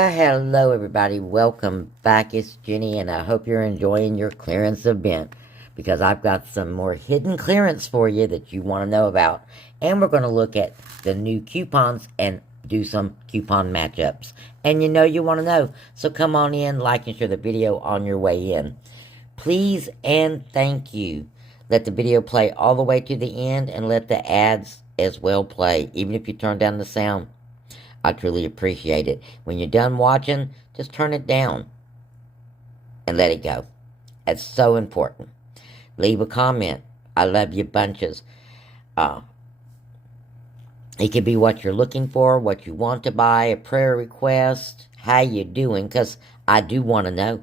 Hello everybody, welcome back. It's Jenny and I hope you're enjoying your clearance event because I've got some more hidden clearance for you that you want to know about, and we're going to look at the new coupons and do some coupon matchups. And you know you want to know, so come on in, like and share the video on your way in. Please and thank you. Let the video play all the way to the end and let the ads as well play, even if you turn down the sound. I truly appreciate it. When you're done watching, just turn it down and let it go. It's so important. Leave a comment. I love you bunches. It could be what you're looking for, what you want to buy, a prayer request, how you doing, because I do want to know.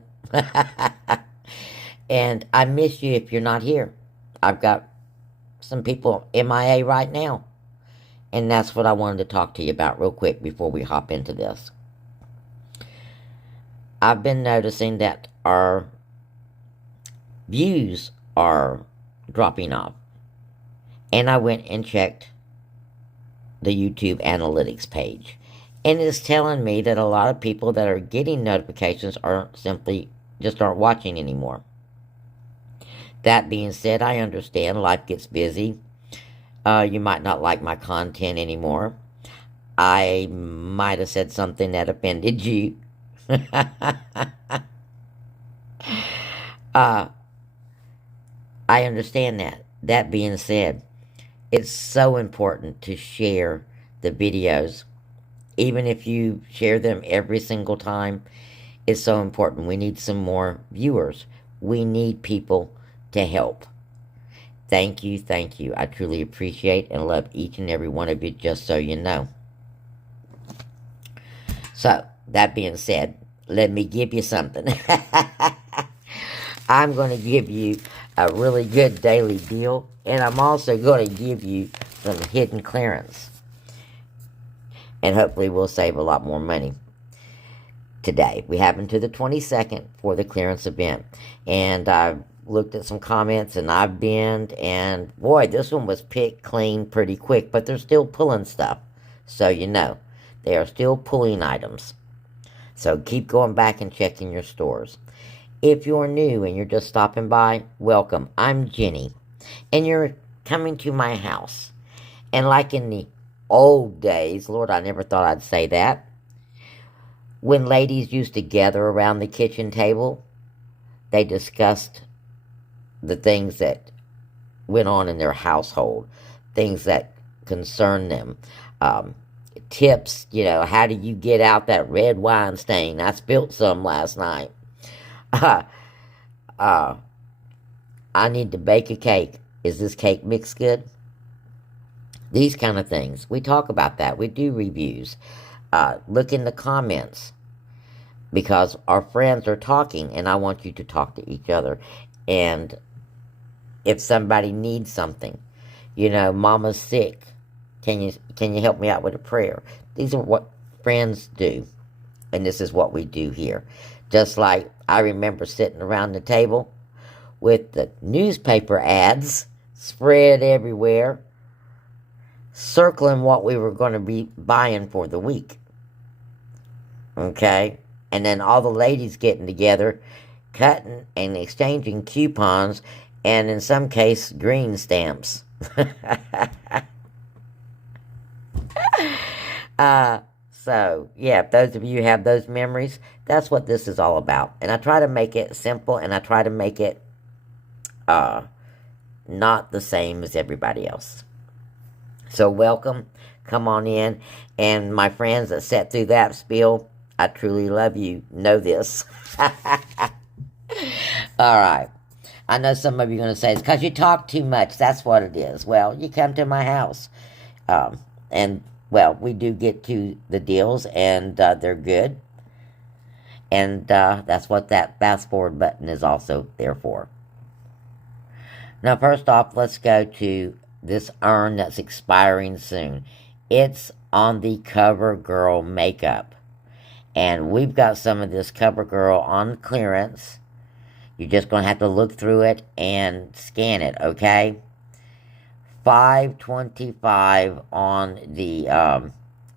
And I miss you if you're not here. I've got some people MIA right now. And that's what I wanted to talk to you about real quick before we hop into this. I've been noticing that our views are dropping off. And I went and checked the YouTube analytics page. And it's telling me that a lot of people that are getting notifications aren't watching anymore. That being said, I understand life gets busy. You might not like my content anymore. I might have said something that offended you. I understand that. That being said, it's so important to share the videos. Even if you share them every single time, it's so important. We need some more viewers. We need people to help. Thank you, thank you. I truly appreciate and love each and every one of you, just so you know. So, that being said, let me give you something. I'm going to give you a really good daily deal, and I'm also going to give you some hidden clearance. And hopefully we'll save a lot more money today. We have until the 22nd for the clearance event. And I've looked at some comments and I've binned, and boy, this one was picked clean pretty quick, but they're still pulling stuff. So you know, they are still pulling items. So keep going back and checking your stores. If you're new and you're just stopping by, welcome. I'm Jenny, and you're coming to my house. And like in the old days, Lord, I never thought I'd say that, when ladies used to gather around the kitchen table, they discussed the things that went on in their household, things that concern them, tips, how do you get out that red wine stain? I spilt some last night. I need to bake a cake. Is this cake mixed good? These kind of things. We talk about that. We do reviews. Look in the comments, because our friends are talking, and I want you to talk to each other. And if somebody needs something, mama's sick, can you help me out with a prayer? These are what friends do, and this is what we do here. Just like I remember sitting around the table with the newspaper ads spread everywhere, circling what we were going to be buying for the week. Okay? And then all the ladies getting together, cutting and exchanging coupons, and in some case, green stamps. So, yeah, if those of you have those memories, that's what this is all about. And I try to make it simple, and I try to make it not the same as everybody else. So, welcome. Come on in. And my friends that sat through that spiel, I truly love you. Know this. All right. I know some of you are going to say, it's because you talk too much. That's what it is. Well, you come to my house. Well, we do get to the deals, and they're good. And that's what that fast forward button is also there for. Now, first off, let's go to this urn that's expiring soon. It's on the CoverGirl makeup. And we've got some of this CoverGirl on clearance. You're just going to have to look through it and scan it, okay? $5.25 on the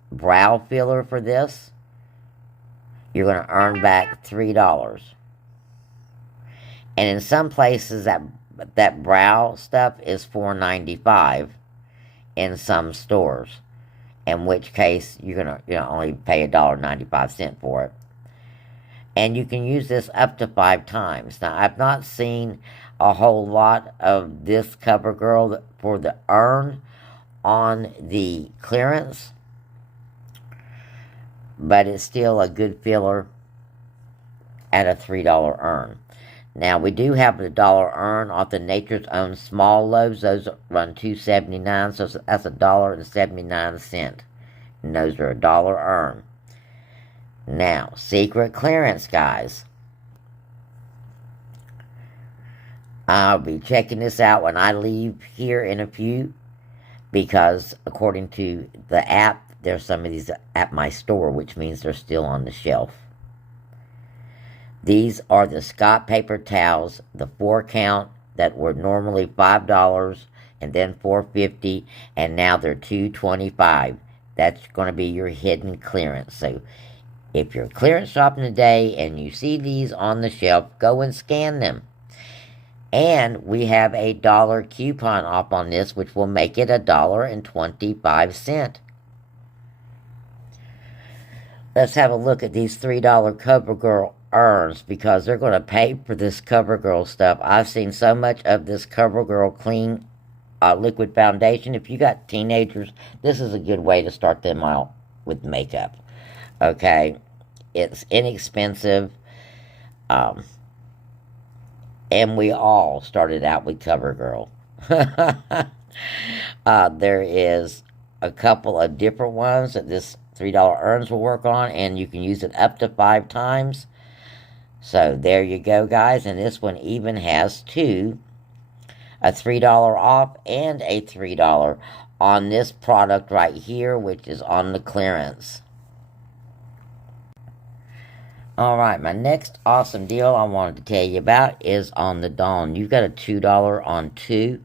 brow filler for this. you're going to earn back $3. And in some places, that brow stuff is $4.95 in some stores. In which case, you're going to only pay $1.95 for it. And you can use this up to 5 times. Now, I've not seen a whole lot of this CoverGirl for the earn on the clearance, but it's still a good filler at a $3 earn. Now, we do have the dollar earn off the Nature's Own small loaves. Those run $2.79, so that's $1.79. And those are $1 earn. Now, secret clearance, guys. I'll be checking this out when I leave here in a few, because according to the app, there's some of these at my store, which means they're still on the shelf. These are the Scott paper towels, the 4-count that were normally $5 and then $4.50, and now they're $2.25. That's going to be your hidden clearance. So if you're clearance shopping today and you see these on the shelf, go and scan them. And we have a $1 coupon off on this, which will make it $1.25. Let's have a look at these $3 CoverGirl earns, because they're going to pay for this CoverGirl stuff. I've seen so much of this CoverGirl clean liquid foundation. If you got teenagers, this is a good way to start them out with makeup. Okay, it's inexpensive, and we all started out with CoverGirl. There is a couple of different ones that this $3 earns will work on, and you can use it up to 5 times. So there you go, guys, and this one even has two, a $3 off and a $3 on this product right here, which is on the clearance. Alright, my next awesome deal I wanted to tell you about is on the Dawn. You've got a $2 on 2,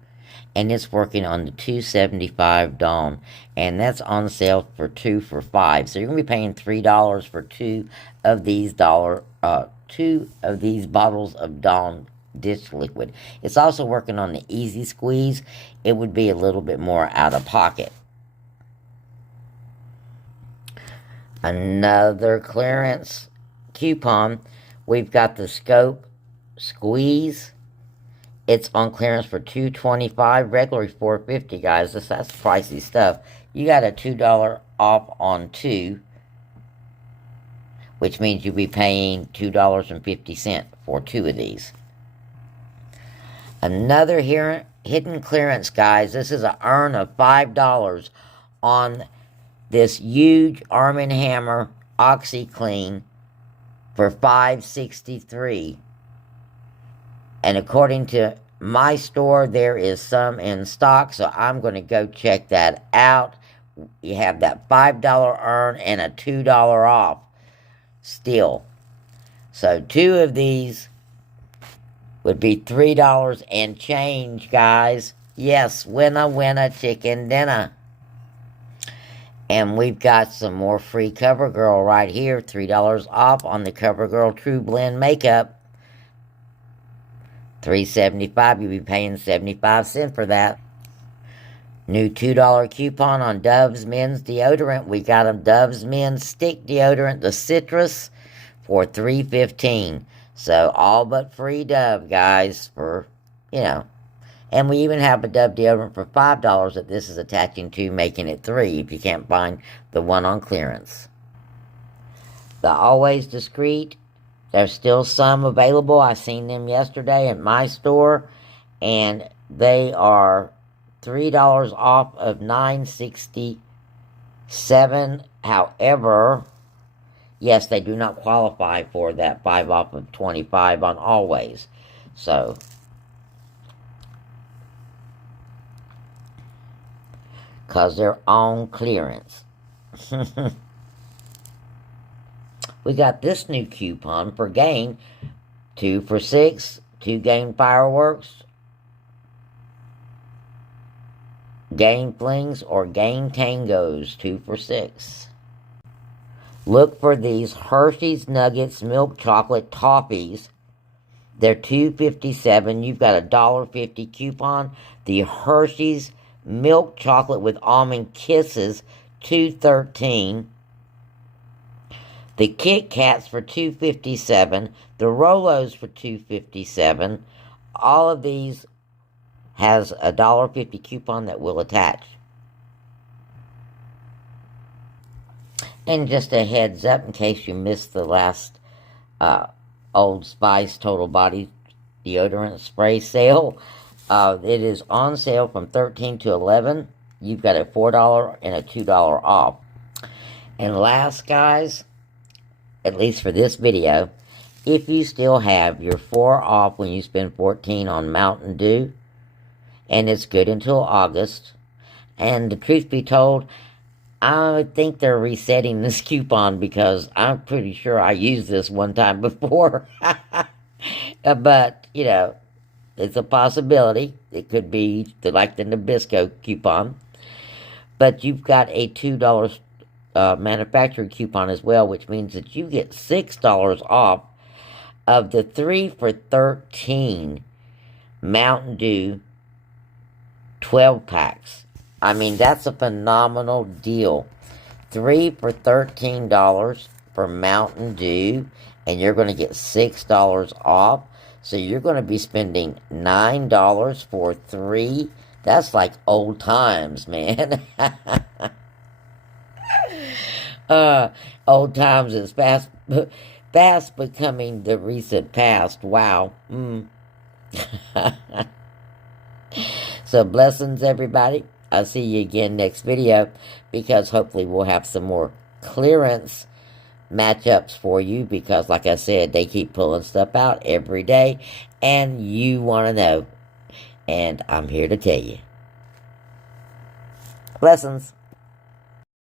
and it's working on the $2.75 Dawn, and that's on sale for 2 for $5. So you're going to be paying $3 for two of these bottles of Dawn dish liquid. It's also working on the Easy Squeeze. It would be a little bit more out of pocket. Another clearance coupon, we've got the Scope Squeeze. It's on clearance for $2.25, regularly $4.50, guys. That's pricey stuff. You got a $2 off on 2, which means you'll be paying $2.50 for 2 of these. Another hidden clearance, guys. This is an earn of $5 on this huge Arm & Hammer OxyClean for $5.63. And according to my store, there is some in stock, so I'm going to go check that out. You have that $5 earn and a $2 off still. So 2 of these would be $3 and change, guys. Yes, winner, chicken dinner. And we've got some more free CoverGirl right here. $3 off on the CoverGirl True Blend Makeup. $3.75, you'll be paying 75 cents for that. New $2 coupon on Dove's Men's Deodorant. We got a Dove's Men's Stick Deodorant, the Citrus, for $3.15. So, all but free Dove, guys, for, And we even have a Dove deodorant for $5 that this is attaching to, making it $3 if you can't find the one on clearance. The Always Discreet, there's still some available. I seen them yesterday at my store, and they are $3 off of $9.67. However, yes, they do not qualify for that 5 off of 25 on Always. So, because they're on clearance. We got this new coupon for Gain. 2 for $6. 2 Gain Fireworks, Gain Flings, or Gain Tangos. 2 for $6. Look for these Hershey's Nuggets Milk Chocolate Toffees. They're $2.57. You've got a $1.50 coupon. The Hershey's Milk Chocolate with Almond Kisses, $2.13. The Kit Kats for $2.57. The Rolos for $2.57. All of these has a $1.50 coupon that will attach. And just a heads up in case you missed the last Old Spice Total Body deodorant spray sale. It is on sale from $13 to $11. You've got a $4 and a $2 off. And last, guys, at least for this video, if you still have your 4 off when you spend $14 on Mountain Dew, and it's good until August, and the truth be told, I think they're resetting this coupon because I'm pretty sure I used this one time before. But, you know, it's a possibility. It could be like the Nabisco coupon. But you've got a $2 manufacturer coupon as well, which means that you get $6 off of the 3 for $13 Mountain Dew 12 packs. I mean, that's a phenomenal deal. 3 for $13 for Mountain Dew, and you're going to get $6 off. So you're going to be spending $9 for 3. That's like old times, man. Old times is fast becoming the recent past. Wow. So blessings, everybody. I'll see you again next video, because hopefully we'll have some more clearance matchups for you, because like I said, they keep pulling stuff out every day, and you want to know, and I'm here to tell you. Blessings.